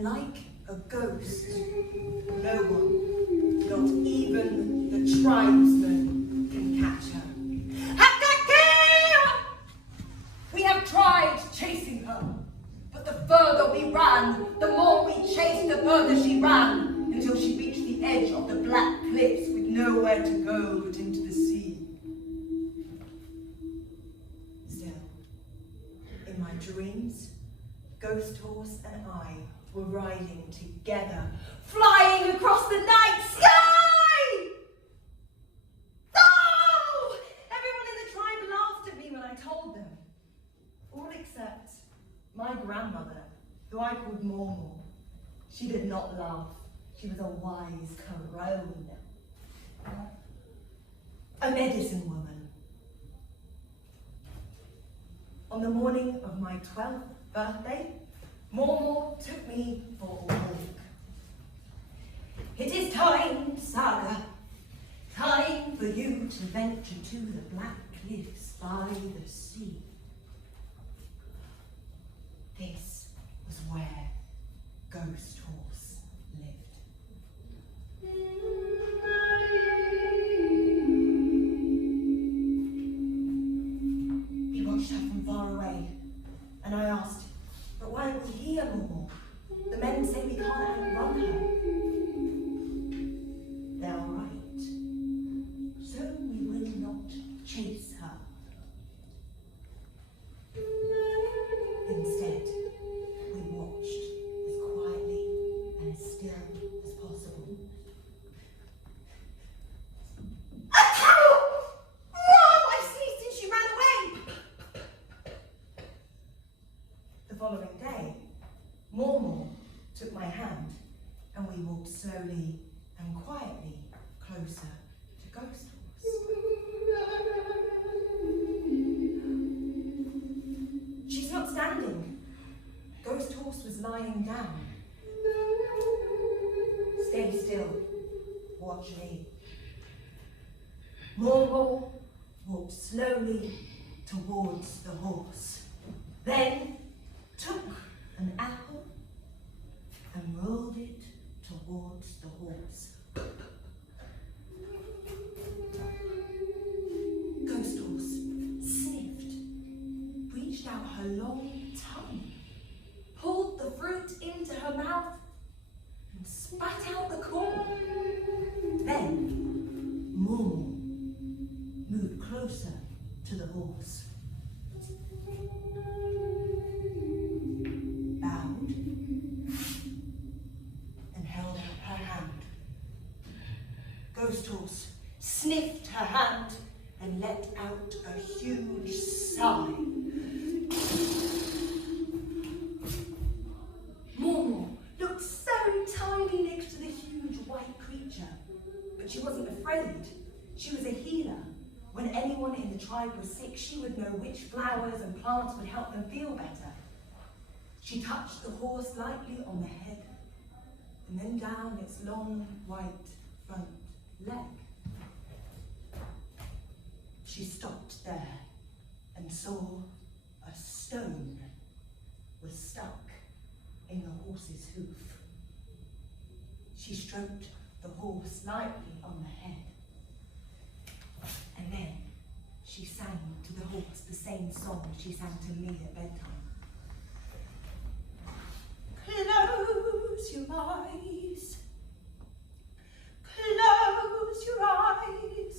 And like a ghost, no one, not even the tribesmen, can catch her. We have tried chasing her, but the further we ran, the more we chased, the further she ran, until she reached the edge of the black cliffs with nowhere to go but into the sea. Still, in my dreams, Ghost Horse and I were riding together, flying across the night sky! Oh! Everyone in the tribe laughed at me when I told them. All except my grandmother, who I called Mormor. She did not laugh. She was a wise crone. A medicine woman. On the morning of my 12th birthday, Mormor took me for a walk. It is time, Sarah. Time for you to venture to the black cliffs by the sea. This was where Ghost Horse lived. We watched her from far away, and I asked, but why are we here, Mormor? The men say we can't outrun her. They are right. So we will not chase her. Instead, we watched as quietly and as still as possible. A cow! No! I've sneezed since she ran away! The following day, Mormor took my hand and we walked slowly and quietly closer to Ghost Horse. She's not standing. Ghost Horse was lying down. Stay still. Watch me. Mormor walked slowly towards the horse. Then took an apple and rolled it towards the horse. Ghost Horse sniffed, reached out her long tongue, pulled the fruit into her mouth, and spat out the corn. Then Mormor moved closer to the horse, bowed, and held out her hand. Ghost Horse sniffed her hand and let out a huge sigh. Mormor looked so tiny next to the huge white creature, but she wasn't afraid. She was a healer. When anyone in the tribe was sick, she would know which flowers and plants would help them feel better. She touched the horse lightly on the head, and then down its long white front leg. She stopped there and saw a stone was stuck in the horse's hoof. She stroked the horse lightly on the head, and then she sang to the horse the same song she sang to me at bedtime. Close your eyes. Close your eyes.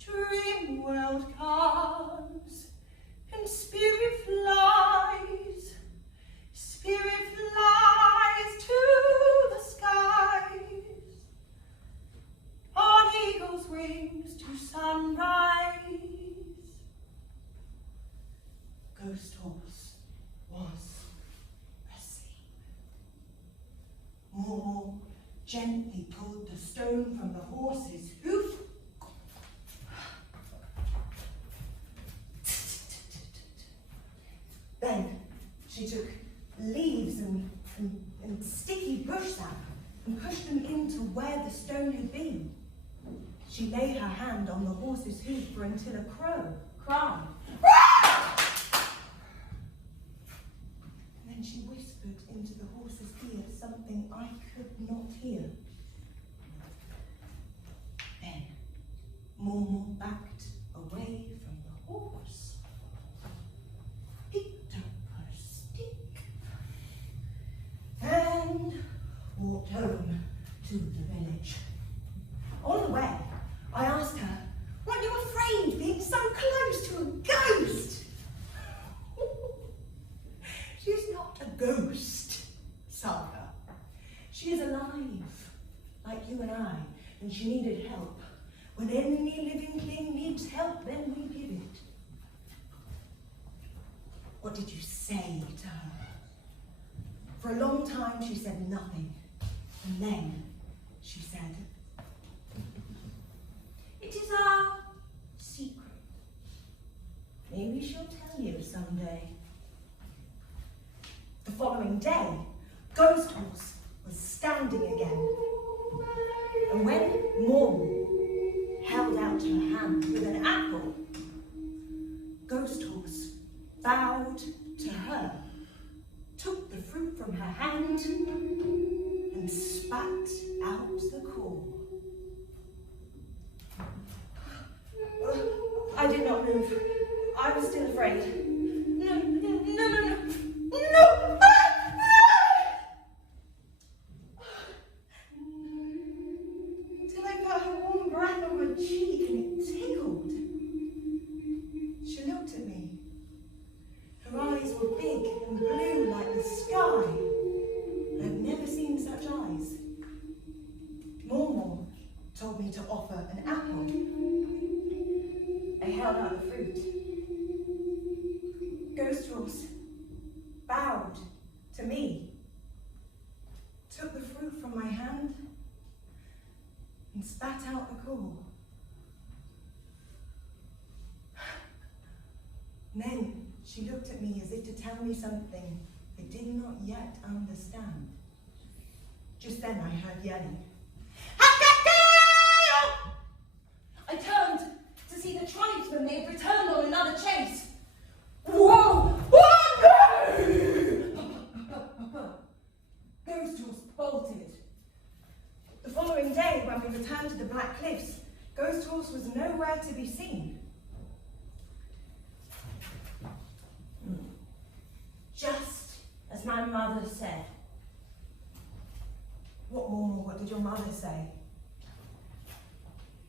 Dream world comes and spirit flies. Spirit flies to the skies. On eagle's wings to sunrise. Ghost Horse was asleep. Mormor gently pulled the stone from the horse's hoof. Then she took leaves and sticky bush sap and pushed them into where the stone had been. She laid her hand on the horse's hoof for until a crow cried. And then she whispered into the something I could not hear. Then Mormor backed away from the horse, picked up her stick, and walked home to the village. On the way, I asked her, "Weren't you afraid being so close to a ghost?" She's not a ghost, Saga. She is alive, like you and I, and she needed help. When any living thing needs help, then we give it. What did you say to her? For a long time, she said nothing. And then she said, "It is our secret. Maybe she'll tell you someday." The following day, Ghost Horse was standing again. And when Mormor held out her hand with an apple, Ghost Horse bowed to her, took the fruit from her hand, and spat out the core. I did not move. I was still afraid. No. Till I felt her warm breath on my cheek and it tickled. She looked at me. Her eyes were big and blue like the sky. I've never seen such eyes. Mormor told me to offer an apple. I held out the fruit. Ghost Horse bowed to me, took the fruit from my hand, and spat out the core. Then she looked at me as if to tell me something I did not yet understand. Just then I heard yelling. I turned to see the tribesmen. They had returned on another chase. Whoa! Ghost Horse bolted. The following day, when we returned to the Black Cliffs, Ghost Horse was nowhere to be seen. Just as my mother said. What did your mother say?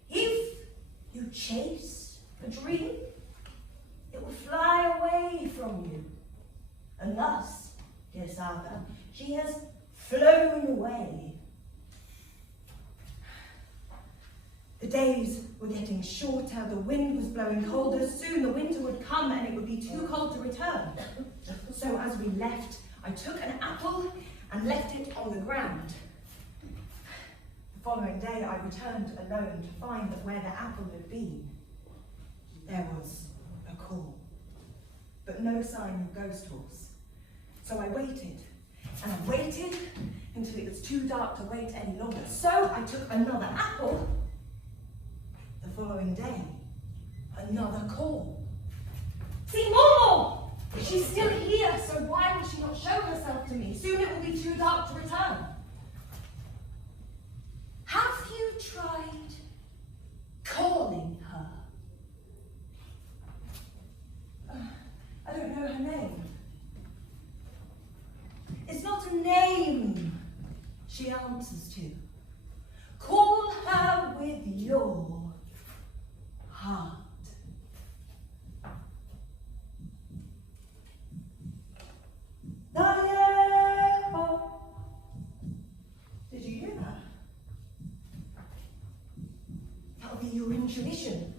If you chase a dream, it will fly away from you. And thus, dear Saga, she has flown away. The days were getting shorter, the wind was blowing colder. Soon the winter would come and it would be too cold to return. So as we left, I took an apple and left it on the ground. The following day, I returned alone to find that where the apple had been, there was a call, but no sign of Ghost Horse. So I waited, and I waited until it was too dark to wait any longer. So I took another apple. The following day, another call. See, Mormor! She's still here, so why would she not show herself to me? Soon it will be too dark to return. Have you tried calling her? I don't know her name. It's not a name she answers to. Call her with your heart. Did you hear that? That'll be your intuition.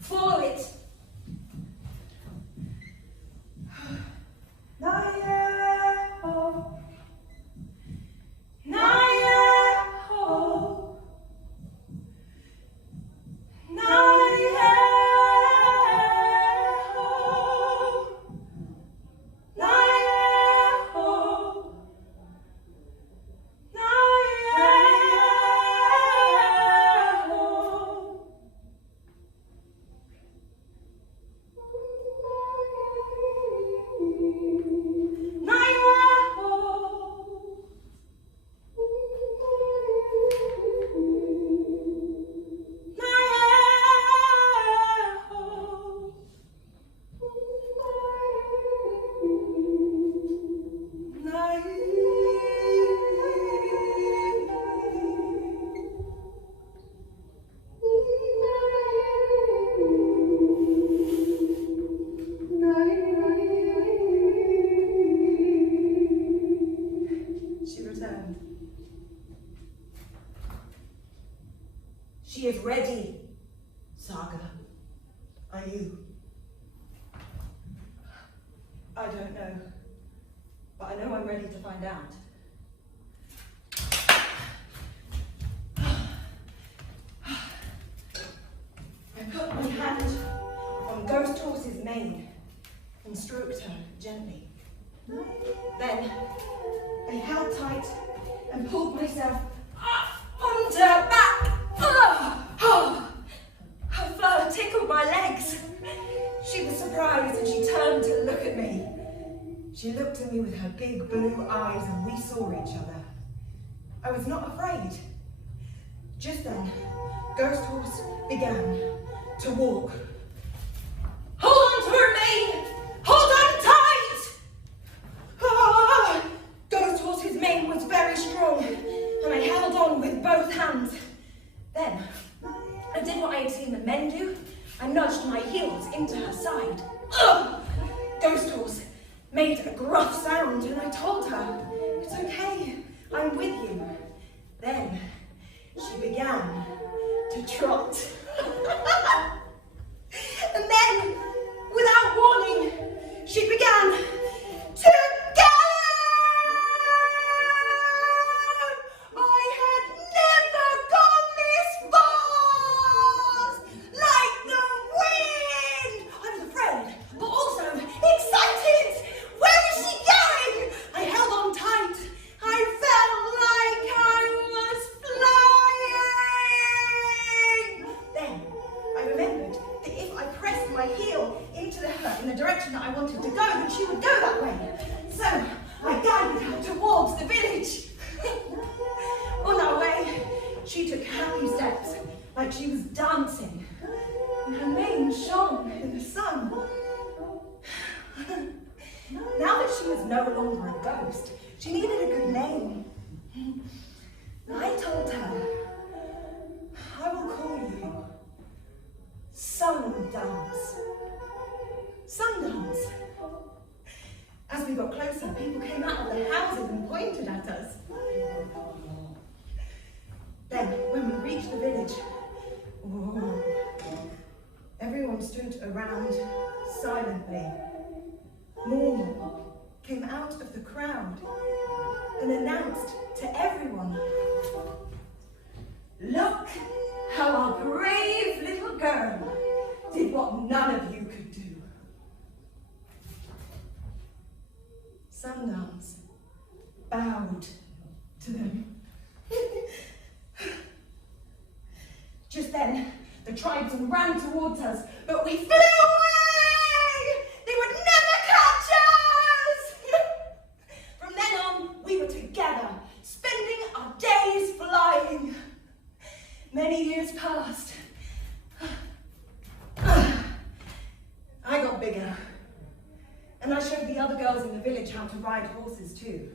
Follow it. Naya ho. is ready. Saga, are you? I don't know, but I know I'm ready to find out. I put my hand on Ghost Horse's mane and stroked her gently. Then I held tight and pulled myself up onto her back. Her fur tickled my legs. She was surprised and she turned to look at me. She looked at me with her big blue eyes and we saw each other. I was not afraid. Just then, Ghost Horse began to walk. Hold on to her mane! Hold on tight! Ghost Horse's mane was very strong and I held on with both hands. Then, I did what I had seen the men do. I nudged my heels into her side. Ghost Horse made a gruff sound and I told her, it's okay, I'm with you. Then she began to trot. And then, without warning, she began to gallop! I had never gone this fast! Like the wind! I was afraid, but also excited! Where is she going? I held on tight. I felt like I was flying! Then, I remembered that if I pressed my heel into her in the direction that I wanted to go, then she would go that way. So, I guided her towards the village. On our way, she took happy steps, like she was dancing, and her mane shone in the sun. Now that she was no longer a ghost, she needed a good name. I told her, I will call you Sundance. Sundance. As we got closer, people came out of their houses and pointed at us. Then, when we reached the village, everyone stood around silently. Normal came out of the crowd and announced to everyone, look how our brave little girl did what none of you could do. Sundance bowed to them. Just then, the tribesmen ran towards us, but we flew away! They would never catch us! From then on, we were together, spending our days flying. Many years passed. I got bigger, and I showed the other girls in the village how to ride horses too.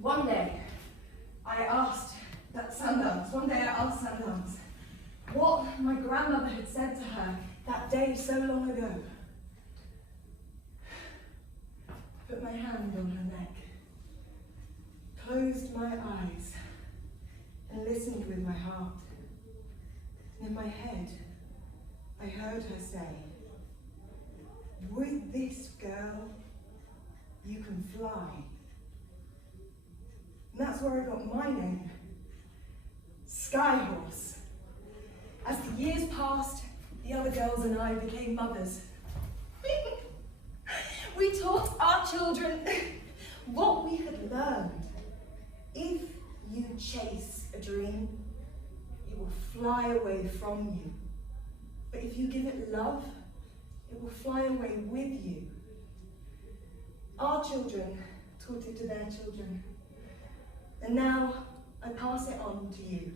One day, I asked Sundance what my grandmother had said to her that day so long ago. Put my hand on her neck, closed my eyes, and listened with my heart. And in my head, I heard her say, with this girl, you can fly. And that's where I got my name, Skyhorse. As the years passed, the other girls and I became mothers. We taught our children what we had learned. If you chase a dream, it will fly away from you. But if you give it love, it will fly away with you. Our children taught it to their children. And now I pass it on to you.